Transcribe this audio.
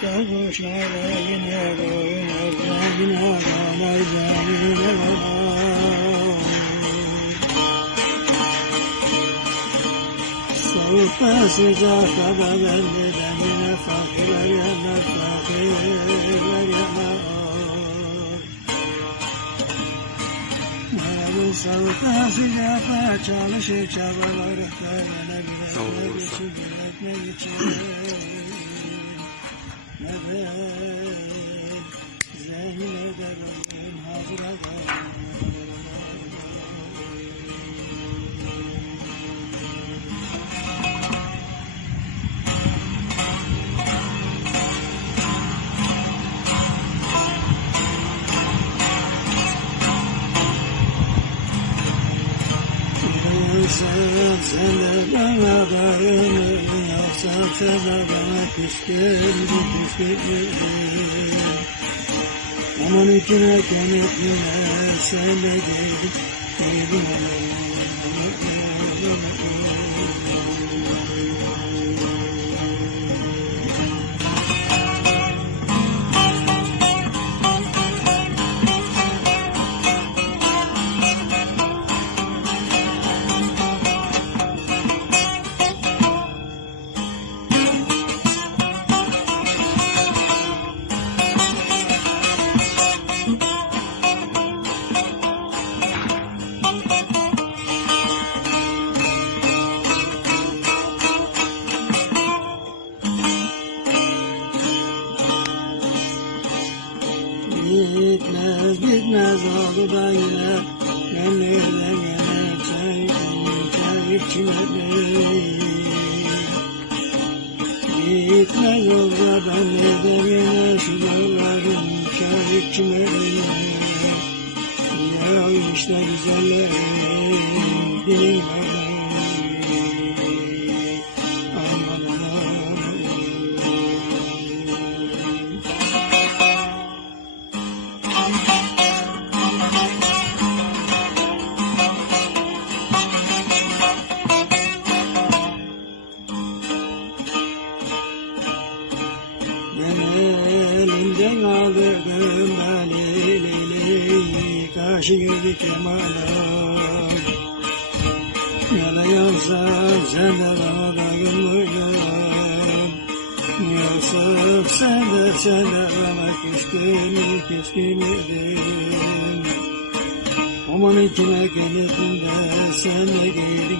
kavuşlara yine döneceğim. Soğukta sıcakta da benden yine fakirler yanar, fakirler yanar. Soğukta sıcakta çalışır çabalarıp da gelebilir için üretmek için. Evet, zengin ederim hazır ederim. Sen de bana dayanır, yoksa sen de bana küskün. Aman içine kenetline, sen de geldin. Gitmez oldu da yine gönlümden yine çay içmedim. Gitmez oldu da gönlümden yine şu yollarım çay içmedim. Ya işte güzellerim dilim elinden alırdım ben elini, kaşı gibi kemalım. Yana yansan sen de bana da gönlüm. Yoksa sen de bana küskün edin. Aman içine kenetinde sen de geldin.